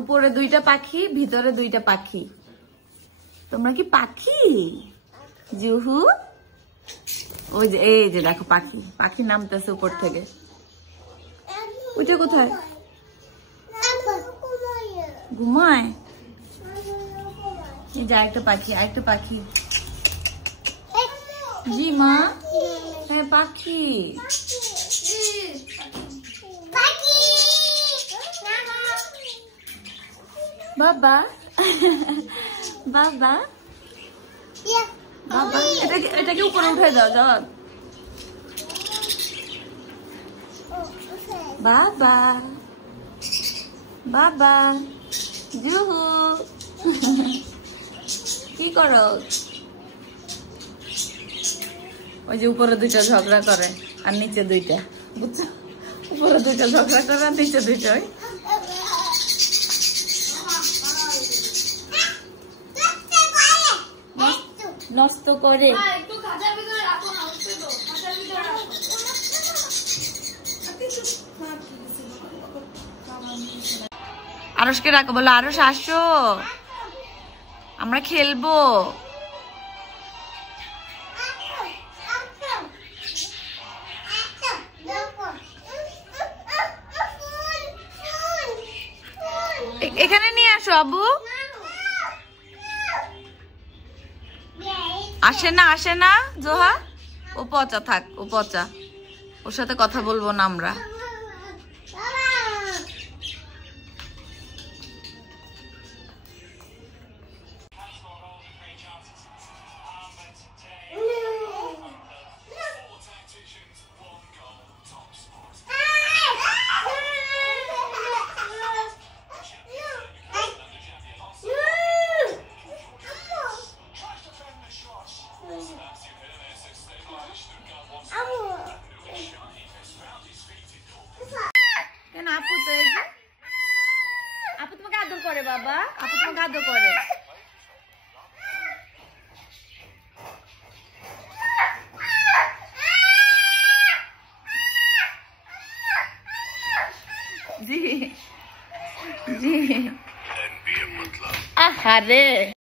উপরে দুইটা পাখি, ভিতরে দুইটা পাখি। তোমরা কি পাখি? জুহু, ওই যে এই যে দেখো পাখি, পাখি নামতেছে উপর থেকে। ওইটা কোথায়? ঘুমায়। এই যে আরেকটা পাখি, আরেকটা পাখি। জি মা, হ্যাঁ পাখি। বাবা বাবা বাবা, এটাকে উপরে উঠে দাও। যাও বাবা বাবা। জুহু কি করো? ওই যে উপরে দুইটা ঝগড়া করে আর নিচে দুইটা, বুঝছো? উপরে দুইটা ঝগড়া করে আর নিচে দুইটা নষ্ট করে। আরশকে ডাকো, বলো আরশ আসো, আমরা খেলবো। এখানে নিয়ে আসো আবু। আসে না, আসে না জোহা, ও পচা থাক, ও পচা, ওর সাথে কথা বলবো না আমরা। কেন আপু তো এই যে আপু তোমাকে আদর করে, বাবা আপু তোমাকে আদর করে। জি জি, আহারে।